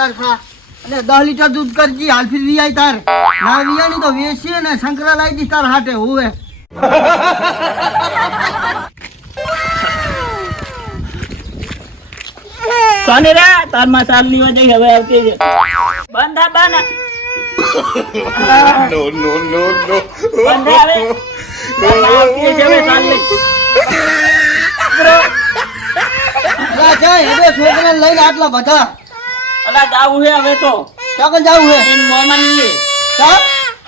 તાર ખા અને 10 લીટર દૂધ કરજી હાલ ફીર વી આઈ તાર ના વિયાની તો વેચી ને શંકરા લાવી દી તાર હાટે હોવે સોને રે તાર માં ચાલ ની વજે હવે આવતી છે બંધા બાના No, no, no, no. બંધા હવે આવતી છે હવે ચાલ લે જા જાય હવે છોકરાને લઈને આટલા બધા અલા જાવું હે હવે તો ક્યાં જાવું હે ઇન મોમાની હે કા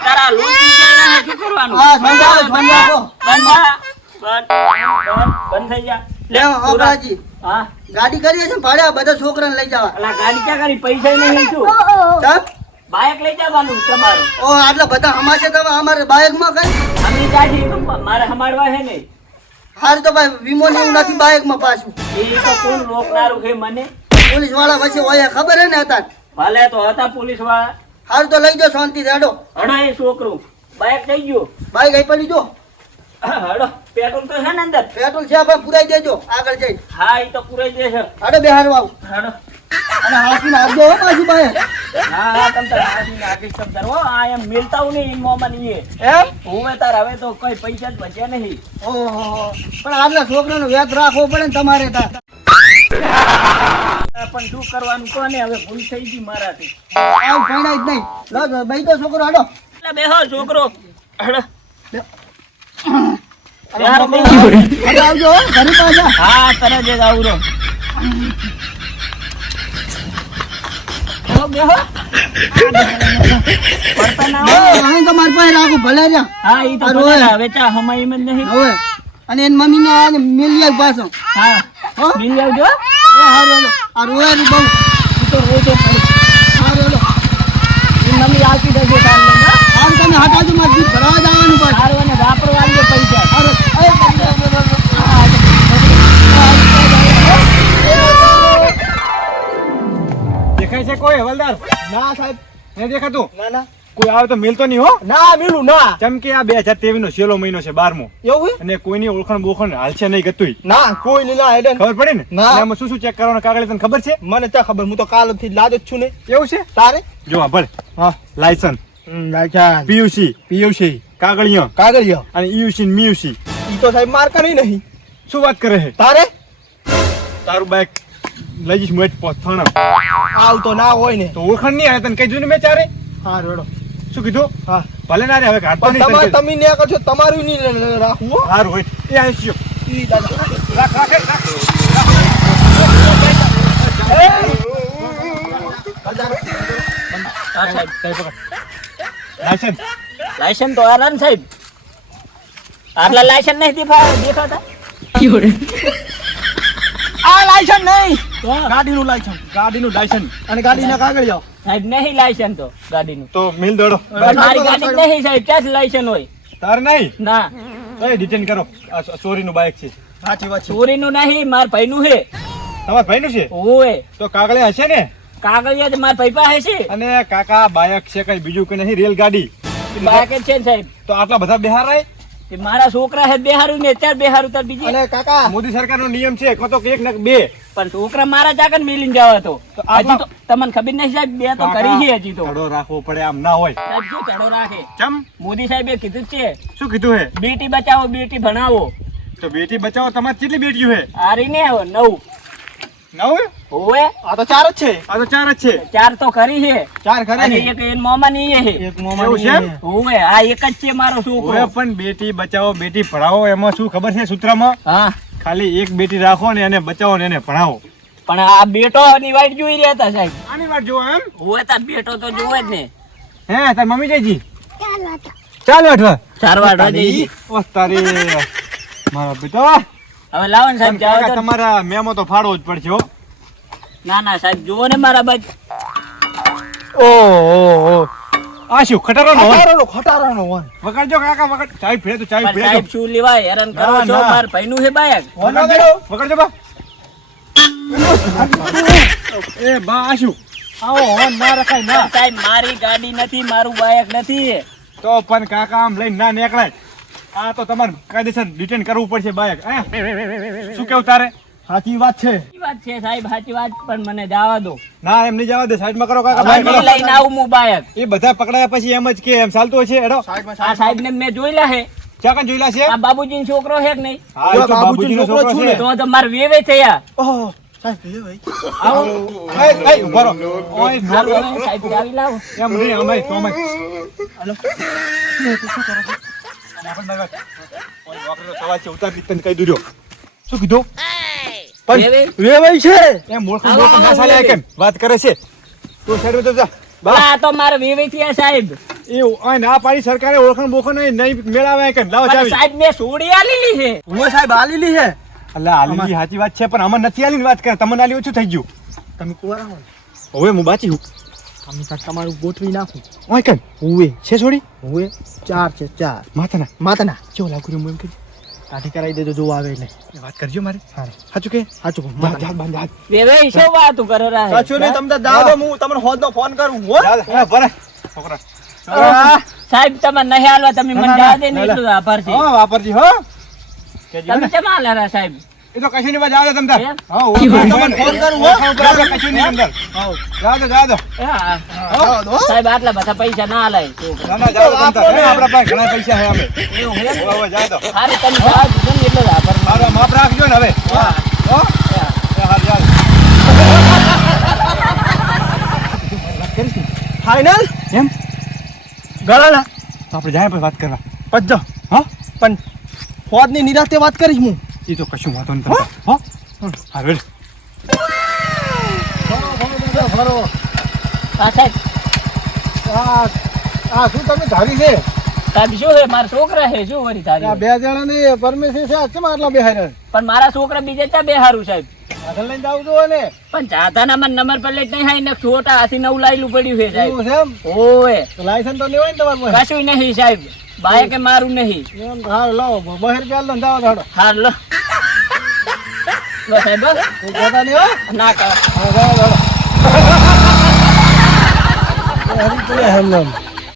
તારા લોચી જાય ને શું કરવાનું હા સમજાવો સમજાવો બંધા બંધ થઈ જા લે ઓગરાજી હા ગાડી કરીએ છે ભાડે આ બધા છોકરાને લઈ જવા અલા ગાડી ક્યાં કરી પૈસા નહીં શું ચાલ બાઇક લઈ જવાનું તમારું ઓ આટલા બધા હમાશે તમે અમારે બાઇક માં કરી અમે ગાડી મારે હમાડવા હે ને હાર તો ભાઈ વીમો ને એવું નથી બાઇક માં પાછું એ તો કોણ રોકનારું છે મને પોલીસ વાળા વચ્ચે હોય ખબર હે ને હતા ભલે તો હતા પોલીસ વાળા હાર તો લઈ જાઓ શાંતિ રેડો હડો એ છોકરું બાઇક લઈ ગયો બાઇક અહીં પડી જો હડો પેટ્રોલ તો છે ને અંદર પેટ્રોલ છે પણ પુરાઈ દેજો આગળ જઈ હા એ તો પૂરાઈ દે છે હાડો બેહારવા આવું હડો અને હાથીને આપજો હો પાછું બાઇક હા હા તમ તાર હાથીને આગળ તમ તાર હો આ એમ મિલતા હું નહીં મોમાં નહીં એમ હવે તાર હવે તો કોઈ પૈસા જ બચ્યા નહીં ઓહો પણ આટલા છોકરાનો વેત રાખવો પડે ને તમારે તાર પણ શું કરવાનું કોને હવે ભૂલ થઈ ગઈ મારાથી આવ ભણાય જ નહીં લો ભાઈ તો છોકરો હાડો એટલે બેહો છોકરો હડો આવજો હો, ઘરે પાછા હા તરત જ આવરો બેહો પડતા ના હોય. અહીં તો મારી પાસે રાખું ભલે રહ્યા હા ઈ તો ભલે ને, હવે ચા હમાઈ માં નહીં હવે અને એની મમ્મી ને મેલી આવી પાછો હા હો મિલ આવજો એ હારું હાલો આ રોયાની બહુ ઈ તો રોજે પડી હારું હાલો ઈ મમ્મી આવતી રહેશે કાલ લઈને હારું તમે હટાવજો મારે દૂધ ભરાવા જવાનું પાછું હારું અને વાપરવાનું પૈસા હારું દેખાય છે કોઈ હવલદાર? ના સાહેબ નહીં દેખાતું? ના ના કોઈ આવે તો મિલતો નહીં હો. ના મિલું ના કેમ કે આ 2023 નો છેલ્લો મહિનો છે 12મો એવું હે? અને કોઈની ઓળખાણ બોખણ હાલશે નહીં ગતુંય. ના કોઈ નહીં ના હેડન ખબર પડી ને? ના. અને આમાં શું શું ચેક કરવાના કાગળ તને ખબર છે? મને ત્યાં ખબર હું તો કાલથી લાજ જ છું ને એવું છે? તારે જો આ ભલે હા લાયસન્સ, લાયસન્સ પીયુસી, પીયુસી કાગળિયા કાગળિયો અને ઈયુસી ને મિયુસી. ઈ તો સાહેબ માર્કા નહીં શું વાત કરે છે? તારે તારું બાઈક લઈ જઈશ મોટ પોથણ. આવ તો ના હોય ને તો ઓળખાણ નહીં આવે તને કહી દીધું ને મેં ચારે. હા રેડો શું કીધું? હા ભલે ના રે હવે ઘાટતો પણ નહીં. તમે ને કરજો તમારું નહીં રાખવું હો હારું હોય એ આઈસ્યો. ઈ દાદા રાખ રાખ રાખ. હા સાહેબ કઈ પકડ. લાયસન્સ લાયસન્સ તો આરામ સાહેબ આટલા લાયસન્સ નહીં દેખાતા આ લાયસન્સ નહીં હા. ગાડીનું લાયસન્સ ગાડીનું લાયસન્સ અને ગાડીના કાગળિયા સાહેબ નહીં લાયસન્સ તો ગાડીનું તો મિલ દોડો. પણ મારી ગાડી જ નહીં સાહેબ ક્યાં લાયસન્સ હોય તાર નહીં ના તો ડિટેન કરો. આ ચોરીનું બાઇક છે. સાચી વાત છે ચોરીનું નહીં માર ભાઈનું છે તમારા ભાઈનું છે? ઓય તો કાગળે હશે ને? કાગળિયા માર ભાઈ પાસે છે અને કાકા બાઇક છે કઈ બીજું કઈ નહીં રેલગાડી? બાઈક જ છે ને સાહેબ તો આટલા બધા બિહારાય? તે મારા છોકરા છે બેહારું ને ચાર બેહારું તાર બીજી અને કાકા મોદી સરકારનો નિયમ છે કો તો એક ને બે. પણ છોકરા મારા ચાકર મિલીને જવા તો તો આટલા- હજી તો તમને ખબર નહીં સાહેબ બે તો કરી છે હજી તો ધડો રાખવો પડે આમ ના હોય. સાહેબ શું ચડો રાખે ચમ મોદી સાહેબે કીધું જ છે શું કીધું હે? બેટી બચાવો બેટી ભણાવો તો બેટી બચાવો તમારે કેટલી બેટીઓ હે? હારી ને હવે 9 નવ હે? ઓવે આ તો ચાર જ છે આ તો ચાર જ છે. 4 તો કરી છે ચાર ખરે અને છે એક એન મોમાં ની છે એક એવું મોમાં છે? ઓવે આ એક જ છે મારો ઓય છોકરો પણ બેટી બચાવો બેટી ભણાવો એમાં શું ખબર છે સૂત્રમાં? હા ખાલી એક બેટી રાખો ને એને બચાવો ને એને ભણાવો. પણ આ બેટો ની વાઈટ જોઈ રહ્યા હતા સાહેબ આની વાત જોવો એમ? ઓવે તાર બેટો તો જોવે જ ને હે તાર મમ્મી જઈજી ચાલ અઠવા ચારવા રજી ઓ તારી મારા બેટા હવે લાવો ને સાહેબ જાઓ તો તમારા મેમો તો ફાડવો જ પડશે હો. ના ના સાહેબ જુઓ ને મારા બાજ ઓ આ શું ખટારાનો હોય? ખટારાનો વન વગાડજો કાકા વગાડ. ચાવી ફેર તો ચાવી પણ ફેર સાહેબ શું લેવાય હેરાન કરો ના, છો ના. માર ભાઈનું છે બાયક વગાડજો બા. એ બા આ શું? આવો હોન ના રખાય ના. સાહેબ મારી ગાડી નથી મારું બાયક નથી તો પણ કાકા આમ લઈને ના નીકળાય. આ તો તમારે કાયદેસર ડિટેન કરવું પડશે બાઈક. શું કેવું તારે? સાચી વાત છે ઈ વાત વાત છે સાહેબ, સાચી વાત, પણ મને જવા દો. ના એમ નહીં જવા દે, સાઈડમાં કરો કાકા, હવે સાઈડ નહીં કરો. લઈને આવું હું બાયક. એ બધા પકડાયા પછી એમ જ કે એમ ચાલતું હશે હેડો. આ સાહેબ ને મેં જોયેલા છે. ક્યાં કન જોઈલા છે? આ બાબુજીનો છોકરો છે કે નહીં? હા, એ તો બાબુજીનો છોકરો છે. તો મારે વેવે થયા. ઓહો સાહેબ એ ભાઈ આવો. એ ઉભા રહો. ઓય નો હાલો, હવે સાહેબ આવી લાવો. એમ નહીં અમાય તો અમાય. હાલો. આપણે મારી વાત. ઓય નોકરીનો સવાલ છે, ઉતાર તને કહી દીધો. શું કીધું? વેવે? રે ભાઈ છે એમ મોળખું ના ચાલે કેમ વાત કરે છે? તું સાઈડ તો જા. બા આ તો મારે વેવે થયા સાહેબ. એ ઓય ના પાડી સરકારે ઓળખાણ બોખણ નહીં મેળાવે કેમ? લાવો પણ ચાવી. સાહેબ મેં સોડી આલેલી છે. હું સાહેબ આલીલી છે અલ્લા આલી સાચી વાત છે, પણ અમને નથી આલીની વાત કરે. તમને આલી ઓછું થઈ ગયું. તમે કુવારા હો હવે હું બાચી હું. તમે કાંઈક તમારું ગોઠવી નાખું ઓય કેમ? હુએ છે છોડી? હુએ 4 છે 4 માથાના. માતાના કેવો લાગુ રહ્યું એમ કે કાઢી કરાવી દેજો જો આવે એટલે વાત કરજો મારે. સારું સાચું કે? સાચું કહું જા જા બંધ હાથ. વેવે શું વાતું કરો રા? સાચું નહીં તમને દાવ દો હું તમને હોદનો ફોન કરું હો જા જા ભરે છોકરા. સાહેબ તમે નહીં હાલવા, તમે મને જા દે ને એટલું આભાર છે. હા વાપરજી હો. કેજો તમે ને. કેમ હાલ્યા સાહેબ? એ તો કશું નહીં બા જાવ દે તમ તાર. એમ? હા હું તમને ફોન કરું હો કશું નહીં અંદર. જા દો જા દો. હા. જાઓ દો સાહેબ આટલા બધા પૈસા ના હાલાય. ના ના જાવ દો તમ તાર. એ આપણા પાસે ઘણા પૈસા છે અમે. એવું છે એમ? હવે જા દો. હારું, તમે જવા દીધો ને એટલો જ આભાર. મારો માપ રાખજો ને હવે. હા. હો હા. એ હાલ જા. ફાઇનલ એમ ગળાના તો આપણે જાય પછી વાત કરવા. પજ્જો હા પણ હોદની નિરાતે વાત કરીશ હું એ તો કશું વાતો નહીં તમ તાર. હો હા વેલ. હા સાહેબ, આ શું તમે ધારી છે સાહેબ શું છે? મારા છોકરા છે, શું વળી આ તારી? 2 જણાની પરમિશન છે કેમ આટલા બેહાર પણ મારા છોકરા બીજે ત્યાં બેહારું સાહેબ. આગળ લઈને જાવ છો ને પણ જાતાના મને નંબર પ્લેટ નહીં હાઈ ને છોટા હાથી નવું લાયેલું પડ્યું છે સાહેબ. એવું છે એમ ઓએ તો લાયસન્સ તો લેવાય ને તમારે પાસે? કશું નહીં સાહેબ, બાય કે મારું નહીં. એમ હા લાવો બહાર ચાલ દો જાવ દાડો હાર લો લો સાહેબ, બસ. કોઈ કહેતા નહીં હો ના કર. હા જાવ દાડો હરી પેલે હેમ